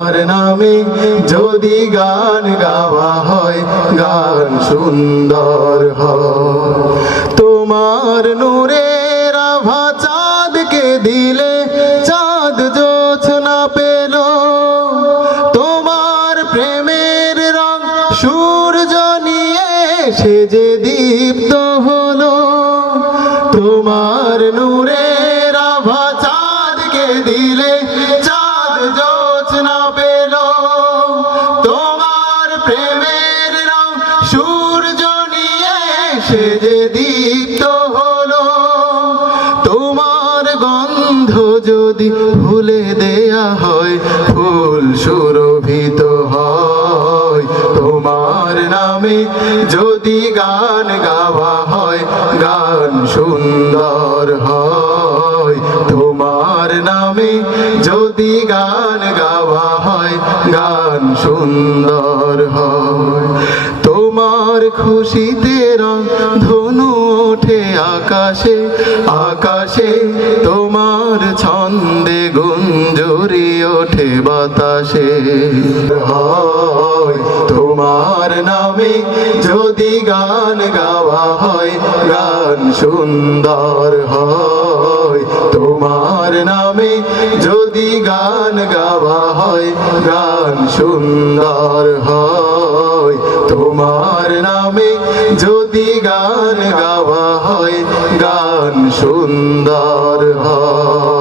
আর নামে যদি গান গাওয়া হয়, গান সুন্দর হয়। তোমার নূরের আভা চাঁদকে দিলে, চাঁদ জোছনা পেল। তোমার প্রেমের রং সূর্য নিয়ে সে যে দীপ্ত হলো। তোমার নূরের আভা চাঁদকে দিলে, চাঁদ জোছনা পেল। তোমার প্রেমের রং সূর্য নিয়ে সে যে দীপ্ত হলো। তোমার গন্ধ যদি ভুলে দেয়া হয়, ফুল সুরভিত হয়। তোমার নামে যদি গান গাওয়া হয়, গান সুন্দর হয়। তোমার নামে যদি গান গাওয়া হয়, গান সুন্দর হয়। তোমার খুশিতে রং ধনু ওঠে আকাশে, আকাশে তোমার ছন্দে গুঞ্জরি ওঠে বাতাসে। হয় তোমার নামে যদি গান গাওয়া হয়, গান সুন্দর হয়। তোমার নামে যদি গান গাওয়া হয়, গান সুন্দর হয়। তোমার নামে যদি গান গাওয়া হয়, গান সুন্দর হয়।